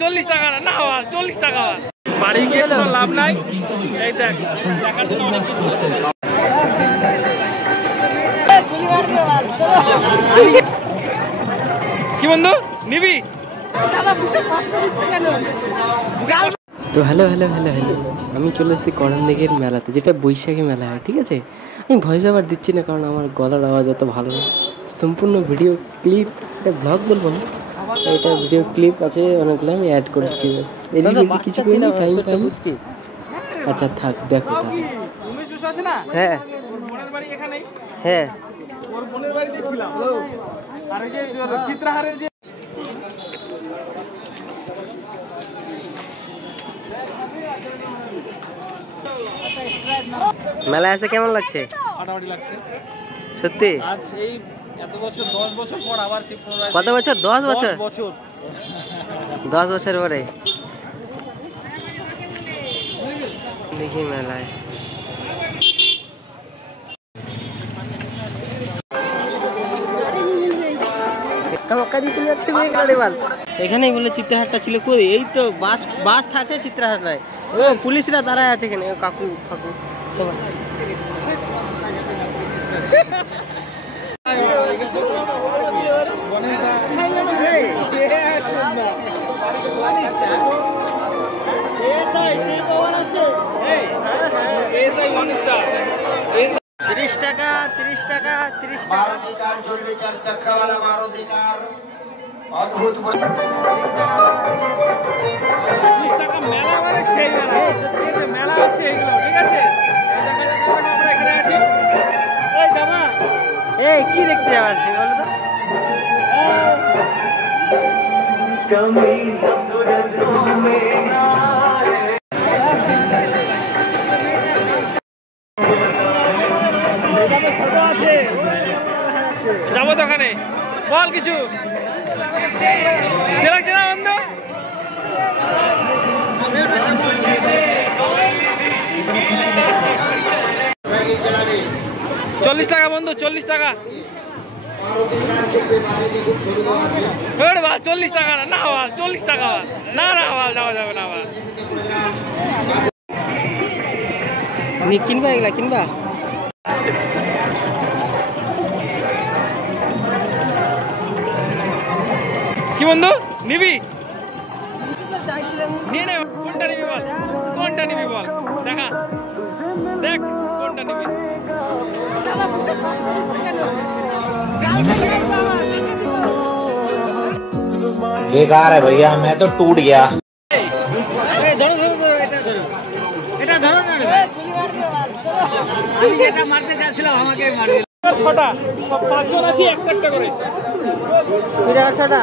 40 টাকা না, 40 টাকা। বাড়ি গিয়ে কোনো লাভ নাই, এই দেখ দেখার জন্য অনেক কিছু। কি বন্ধু নিবি? তো হ্যালো হ্যালো হ্যালো হ্যালো, আমি চলে এসেছি করণদিঘির মেলাতে, যেটা বৈশাখী মেলা হয়, ঠিক আছে? আমি ভয়েস ওভার দিচ্ছি না কারণ আমার গলার আওয়াজ অত ভালো না। সম্পূর্ণ ভিডিও ক্লিপ, এটা ব্লগ বলবো না, এটা ভিডিও ক্লিপ আছে অনেকগুলো, আমি অ্যাড করেছি। কিছু টাইম পাইনি। আচ্ছা থাক, দেখো তাহলে। হ্যাঁ হ্যাঁ, ওর বোনের বাড়িতে ছিলাম। আর এই যে চিত্রহারের যে মেলা এসে কেমন লাগছে? ফাটাফাটি লাগছে সত্যি। আজ এই এত বছর 10 বছর পর আবার সেই পুনরায়। কত বছর? 10 বছর? 10 বছর পরে দেখি মেলায়। এখানেই বলে চিত্রহারটা ছিল। কই? এই তো বাস আছে, চিত্রহার নাই। ও পুলিশরা দাঁড়ায় আছে এখানে, কাকু কাকু সবাই। অদ্ভুত মেলা মানে সেই মেলা, মেলা হচ্ছে এগুলো, ঠিক আছে? আমরা এখানে আছি। এই জামা, এই কি দেখতে যাওয়ার বলো তো? যাবো তো ওখানে, বল কিছু। সেরাচ্ছে না বন্ধু? 40 টাকা বন্ধু, 40 টাকা। 40 টাকা না, 40 টাকা না, যাওয়া যাবে না। কিনবা এগুলা কিনবা? কি বন্ধু নিবি? নিয়ে নে, কোনটা নিবি বল, কোনটা নিবি বল, দেখা দেখ কোনটা নিবি। बेकार है भैया, मैं तो टूट गया। ছটা, 5 জন আছি, একটা একটা করে। ছটা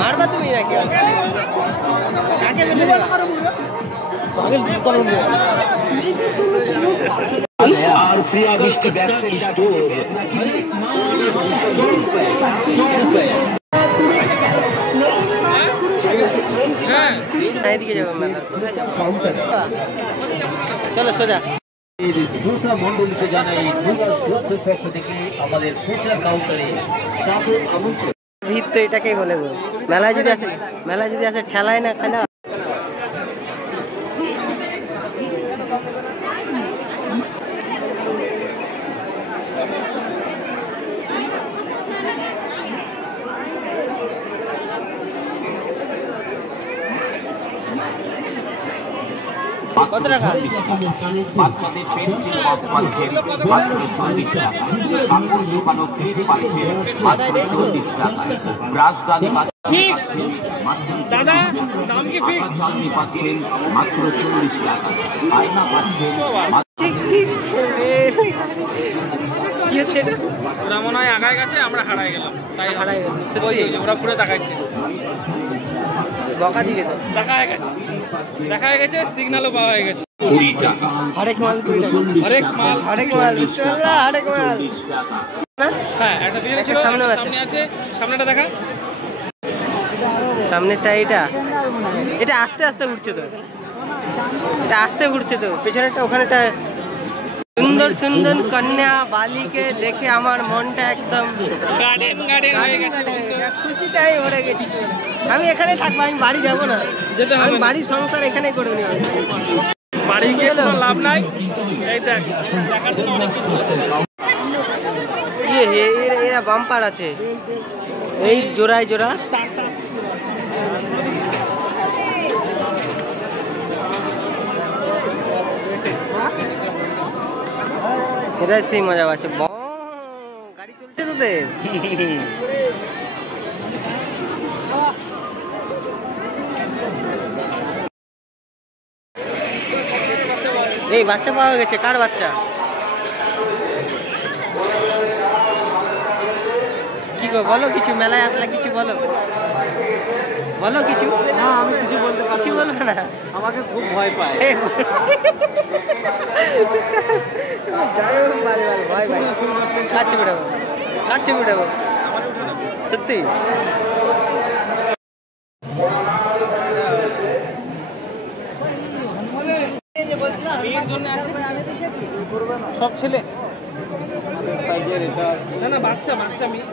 মারবা তুমি নাকি? और प्रिया विष्ट वैक्सीन का এদিকে যাবো মেলা, চলো সোজা। মন্ডলীকে জানাই পক্ষ থেকে আমাদের পূজা কাউন্টারে ভিড় তো এটাকেই বলে গো। মেলায় যদি আসে ঠেলায় না খায় না। কত টাকা? বাচ্চাদের পেন্সিল বক্স পাচ্ছেন মাত্র 40 টাকা, কাপড় শুকানো ক্লিপ পাচ্ছেন মাত্র 40 টাকা, ব্রাশদানি পাচ্ছেন দাদা দাম কি ফিক্স? চালনি পাচ্ছেন মাত্র 40 টাকা, আয়না পাচ্ছেন। কি হচ্ছে এটা? ওরা মনে হয় আগায় গেছে, আমরা হারাই গেলাম, তাই হারাই গেছে। ওরা ঘুরে দেখাচ্ছে, বকা দিবে তো। দেখা হয়ে গেছে, সিগন্যালও পাওয়া হয়ে গেছে। 20 টাকা, হরেক মাল 20 টাকা। হরেক মাল বিসমিল্লাহ, হরেক মাল। হ্যাঁ, একটা বিয়ে ছিল, সামনে আছে, সামনেটা দেখা। সামনেরটা এটা আস্তে আস্তে ঘুরছে তো, পেছনেরটা ওখানেটা সুন্দর সুন্দর কন্যা বালিকে দেখে আমার মনটা একদম গার্ডেন হয়ে গেছে। খুশিতে আমি ভরে গেছি। আমি এখানে থাকবো, আমি বাড়ি যাবো না, আমি বাড়ি সংসার এখানে করে নিব। বাড়ি গিয়ে কোনো লাভ নাই। এই দেখ, দেখার জন্য অনেক কিছু আছে। এরা বাম্পার আছে, এই জোড়ায় জোড়া। এটা সেই মজা আছে। গাড়ি চলছে তোদের? এই বাচ্চা পাওয়া গেছে। কার বাচ্চা? কি গো বলো কিছু, মেলায় আসলে কিছু বলো, বলো কিছু। না, আমি কিছু বলতে কিছু বলবে না, আমাকে খুব ভয় পায়। ভয় পাই। কাছে বেড়াবো, কাছে বেড়াবো, সত্যি। মেয়ের জন্য আছে সব ছেলে। না না, বাচ্চা বাচ্চা মেয়ে।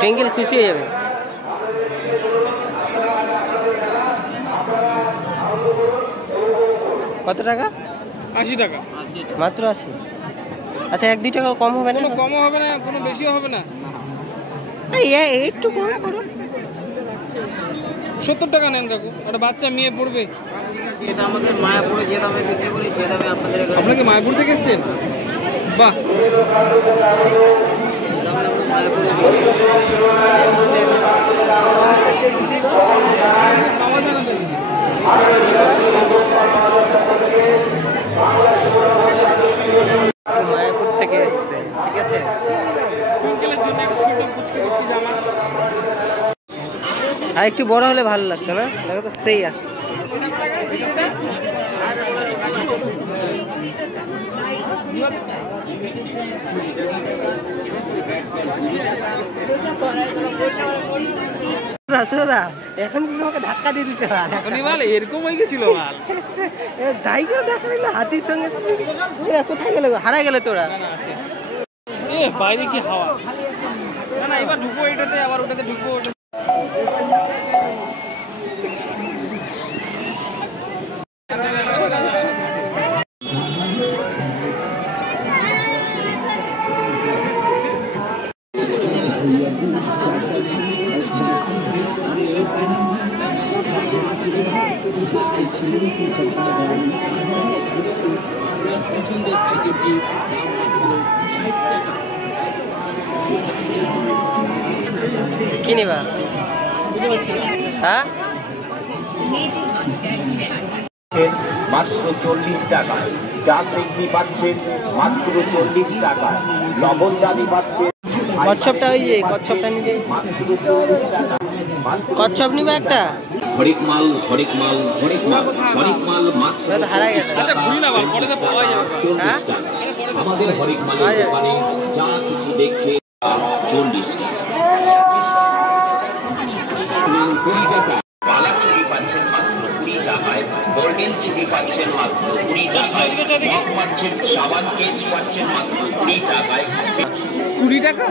ট্যাঙ্কেল খুশি হয়ে যাবে। কত টাকা? 80 টাকা মাত্র 80। আচ্ছা, 1-2 টাকা কম হবে না? কোনো কমও হবে না, কোনো বেশিও হবে না। একটু কম করো। 70 টাকা নেন কাকু, একটা বাচ্চা মেয়ে পড়বে। এটা আমাদের মায়াপুরে যে দামে বিক্রি করি সে দামে আপনাদের আপনারা কি মায়াপুর থেকে এসেছেন? বাহ, দামে আমরা মায়াপুরে বিক্রি করি। মায়াপুর থেকে এসছে, ঠিক আছে। চুনকেলের জন্য একটা ছোট কুচকি কুচকি জামা। আর একটু বড় হলে ভালো লাগতো না? দেখো তো সেই আছে। এখন কিন্তু তোমাকে ধাক্কা দিয়ে দিতে হয়। এখনই বল, এরকম হয়ে গেছিল মাল। তাই করে দেখা নিল হাতির সঙ্গে। কোথায় গেল? হারাই গেল তোরা। না না, আছে। বাইরে কি হাওয়া। না না, এবার ঢুকবো এটাতে, আবার ওটাতে ঢুকবো। কি নিবা? হ্যাঁ, মাত্র 40 টাকায়। চা চিংড়ি পাচ্ছেন মাত্র 40 টাকায়। লবণ দানি পাচ্ছেন কচ্ছপটা, ওই যে কচ্ছপটা নিবে। মাত্র 40 টাকা। কচ্ছপ নিবে একটা। হরেক মাল হরেক মাল হরেক মাল হরেক মাল মাত্র ওটা তো হারাই গেছে। আচ্ছা, ঘুরি না বল, পরে তো পাওয়া যাবে। 40 টাকা। আমাদের হরেক মালের দোকানে যা কিছু দেখছে 40 টাকা। বালা চুড়ি পাচ্ছেন মাত্র 20 টাকায়। গোল্ডেন চুড়ি পাচ্ছেন মাত্র 20 টাকায়। মগ পাচ্ছেন, সাবান কেজ পাচ্ছেন মাত্র 20 টাকায়। 20 টাকা?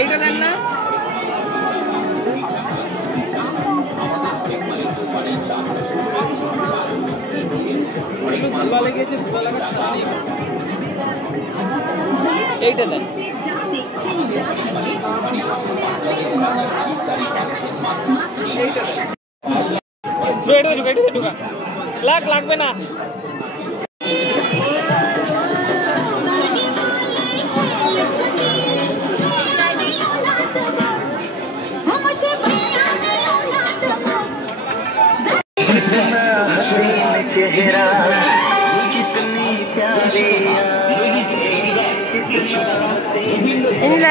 এইটা দেন না। ধুলা লেগেছে, ধুলা লাগার সারা নেই। এইটা দেন। এইটা দেন। এটাতে ঢুকা, এটাতে ঢুকা। লাগবে না।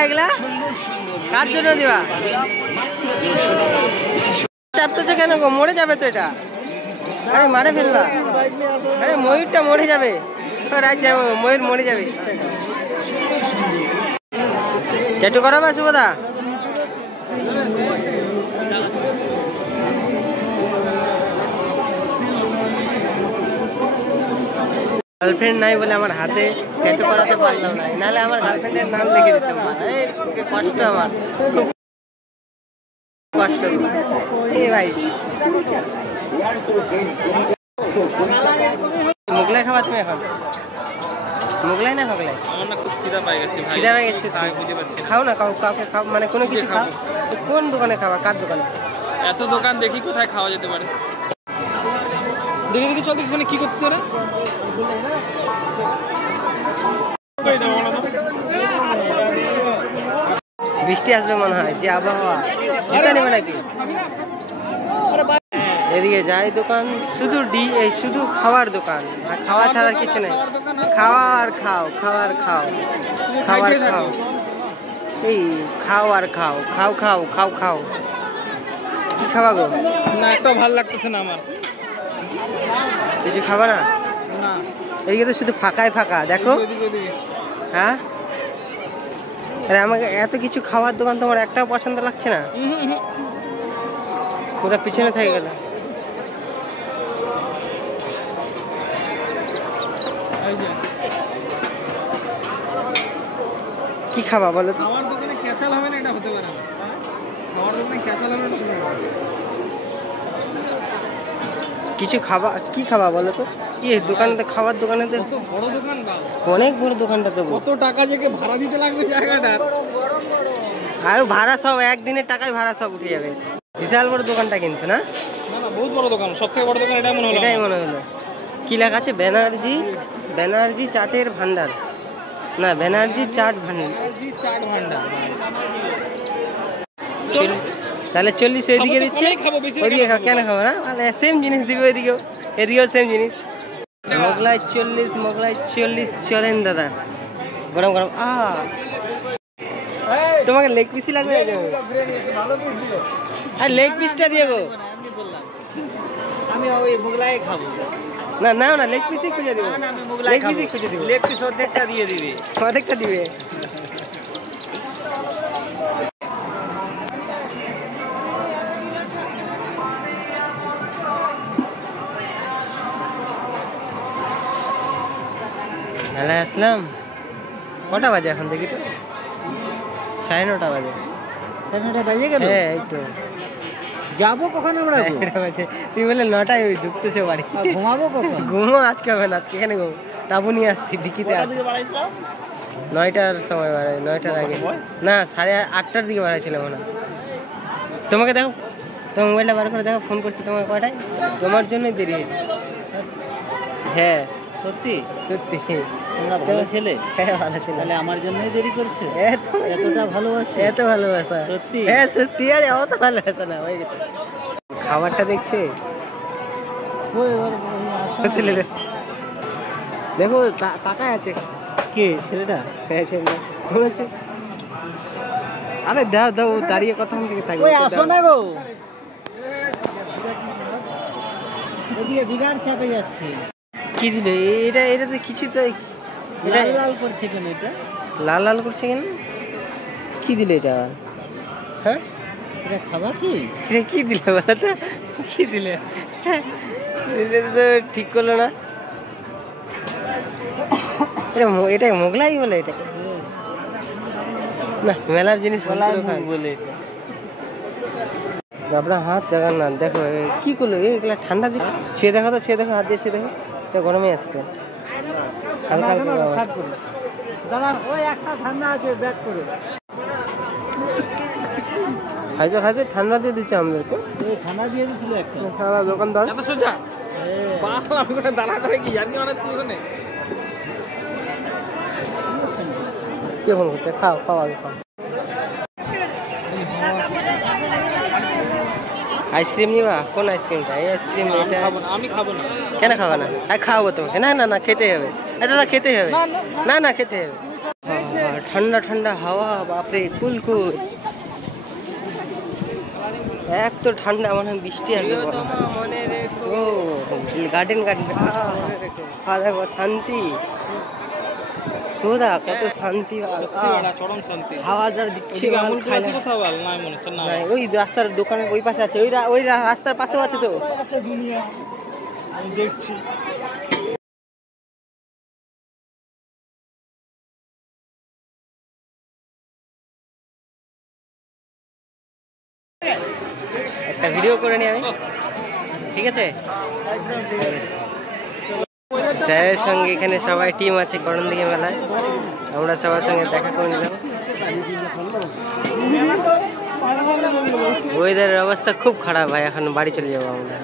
এগুলা কার জন্য দিবা? চাপতেছে কেন গো? মরে যাবে তো এটা। আরে মারে ফেলবা। আরে ময়ূরটা মরে যাবে। রাত যাবো, ময়ূর মরে যাবে। ট্যাটু করাবা শুভদা? গার্লফ্রেন্ড নাই বলে আমার হাতে ট্যাটু করাতে পারলাম না, নাহলে আমার গার্লফ্রেন্ডের নাম লিখে দিতাম। এই কষ্ট, আমার খুব কষ্ট। এই ভাই মোগলাই খাবা তুমি এখন? মোগলাই না হোগলাই? আমার না খুব খিদা পাই গেছে ভাই। খিদা পেয়ে গেছে? আমি বুঝতে পারছি। খাও না, কাউকে খাও, মানে কোনো কিছু খাও। কোন দোকানে খাবা? কার দোকানে? এত দোকান দেখি, কোথায় খাওয়া যেতে পারে? দেখি দেখি, চল দেখি ওখানে কি করতেছে ওরা। বৃষ্টি আসবে মনে হয়, যে আবহাওয়া। জুতা নেবে নাকি? এদিকে যাই দোকান, শুধু শুধু খাওয়ার দোকান, আর খাওয়া ছাড়া আর কিছু নেই। খাওয়া আর খাও, খাওয়ার খাও, খাওয়ার খাও, এই খাও আর খাও, খাও খাও খাও খাও। কি খাওয়া গো? না, একটাও ভালো লাগতেছে না আমার। কিছু খাবা না? না, এদিকে তো শুধু ফাঁকাই ফাঁকা, দেখো। এদিকে এদিকে। হ্যাঁ, আরে আমাকে এত কিছু খাওয়ার দোকান, তোমার একটাও পছন্দ লাগছে না? পুরো পিছনে থেকে গেল। এই যে কি খাবা বলো তো? খাওয়ার দোকানে ক্যাচাল হবে না, এটা হতে পারে না। খাওয়ার দোকানে ক্যাচাল হবে না, এটা হতে পারে না। কিছু খাবা, কি খাবা বলো তো? এই দোকানে তো, খাবার দোকানে তো কত বড় দোকান বা অনেক বড় দোকানটা তো। কত টাকা যে ভাড়া দিতে লাগবে জায়গাটার। আর ভাড়া সব একদিনের টাকায় ভাড়া সব উঠে যাবে। বিশাল বড় দোকানটা কিন্তু, না? না না, বহুত বড় দোকান, সবথেকে বড় দোকান এটাই মনে হলো। এটাই মনে হলো। কি লেখা আছে? ব্যানার্জি চাটের ভান্ডার, না ব্যানার্জি চাট ভান্ডার। জি, চাট ভান্ডার। তাহলে 40 ওইদিকে দিচ্ছে, খাবো, বেশি ওইদিকে খাও। কেন খাবো না? মানে সেম জিনিস দিবে ওইদিকেও, এদিকেও সেম জিনিস। মোগলাই 40 চলেন দাদা, গরম গরম। তোমাকে লেগ পিসই লাগবে? আর লেগ পিসটা দিয়ে গো। আমি ওই মোগলাই খাবো। না নাও না, লেগ পিসই খুঁজে দিব। আমি মোগলাই লেগ খাবো। পিসই খুঁজে দিব। লেগ পিস অর্ধেকটা দিয়ে দিবি। অর্ধেকটা দিবে। মেলায় আসলাম, কটা বাজে এখন দেখি তো? 9:30 বাজে। বাজে গেল? হ্যাঁ, এই তো যাবো কখন আমরা? 9:30 বাজে। তুমি বলে 9টায় ওই ঢুকতেছো বাড়ি। ঘুমাবো কখন? ঘুমো আজকে হবে না, আজকে এখানে ঘুমো। তাবু নিয়ে আসছি ডিকিতে আছে। 9টার সময় বাড়াই, 9টার আগে না, 8:30টার দিকে বাড়াইছিলাম মনে হয়। তোমাকে দেখো, তোমার মোবাইলটা বার করে দেখো, ফোন করছি তোমার কয়টায়। তোমার জন্যই দেরি হয়েছে। হ্যাঁ সত্যি সত্যি, তোমরা ভালো ছেলে। হ্যাঁ ভালো ছিল। তাহলে আমার জন্যই দেরি করছে? এতটা ভালোবাসে? এত ভালোবাসা? সত্যি? হ্যাঁ সত্যি। আরে অত ভালোবাসা না, হয়ে গেছে। খাবারটা দেখছে, দেখো তাকায় আছে। কে ছেলেটা? হ্যাঁ ছেলেটা ঘুমাচ্ছে। আরে দাও দাও, দাঁড়িয়ে কথা থেকে থাকবে। ওই আসো না গো, এদিকে বিরাট চাপে যাচ্ছে। কি দিল এটা তো কিছু তো, এটা লাল লাল করছে কেন? এটা লাল লাল করছে কেন? কি দিল এটা? হ্যাঁ, এটা খাবা কি? এটা কি দিলে বলো তো? কি দিলে? এটা তো ঠিক করলো না। এটা মোগলাই বলে? এটা না, মেলার জিনিস বলে আপনার হাত জগন্নাথ। দেখো কি করলো, এগুলা ঠান্ডা দিচ্ছে। ছুঁয়ে দেখো তো, ছুঁয়ে দেখো, হাত দিয়ে ছুঁয়ে দেখো, এটা গরমে আছে তো। হালকা হালকা দাদা ওই একটা ঠান্ডা আছে, ব্যাক করে খাইতে খাইতে ঠান্ডা দিয়ে দিচ্ছে আমাদেরকে। এই ঠান্ডা দিয়ে দিছিল একটা সারা দোকানদার। এত সোজা বাল, আমি ওখানে দাঁড়া করে কি জানি বানাচ্ছি ওখানে। কে ফোন করছে? খাও খাও, আগে খাও। আইসক্রিম নিবা? কোন আইসক্রিমটা? এই আইসক্রিম? এটা খাবো না, আমি খাবো না। কেন খাবা না? আর খাওয়াবো তোমাকে। না না না, খেতে হবে। এটা না, খেতে হবে। না না, খেতে হবে। ঠান্ডা ঠান্ডা হাওয়া, বাপরে কুলকুল। এক তো ঠান্ডা, মনে হয় বৃষ্টি আসবে। ও গার্ডেন গার্ডেন, খাওয়া দাওয়া শান্তি সোদা কত শান্তি চরম শান্তি। হাওয়া যারা দিচ্ছে কোথাও ভালো নাই মনে হচ্ছে না। ওই রাস্তার দোকানের ওই পাশে আছে, ওই রাস্তার পাশেও আছে তো। আছে দুনিয়া আমি দেখছি। একটা ভিডিও করে নি আমি, ঠিক আছে? স্যারের সঙ্গে এখানে সবাই টিম আছে করণদিঘি মেলায়, আমরা সবার সঙ্গে দেখা করে নিলাম। ওয়েদারের অবস্থা খুব খারাপ ভাই, এখন বাড়ি চলে যাবো আমরা।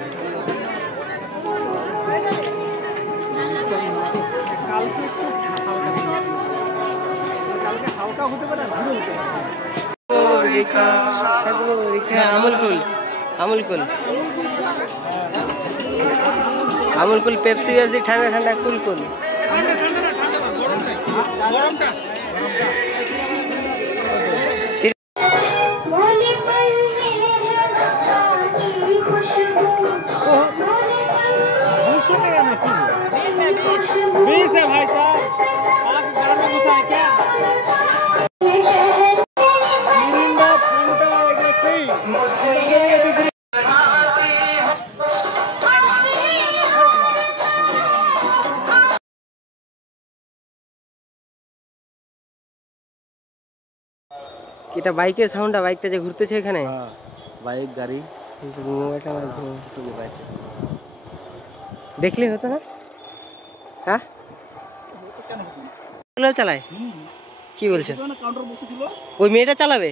আমুল কুল পেপসি পেপসি ঠান্ডা ঠান্ডা কুল কুল। बीस है भाई साहब, आप घर में घुसा है क्या? मिरिंडा, फंटा, ये सही। এটা বাইকের সাউন্ডটা, বাইকটা যে ঘুরতেছে এখানে। বাইক গাড়ি দেখলে হতো না? হ্যাঁ চালায়, কি বলছো? ওই মেয়েটা চালাবে?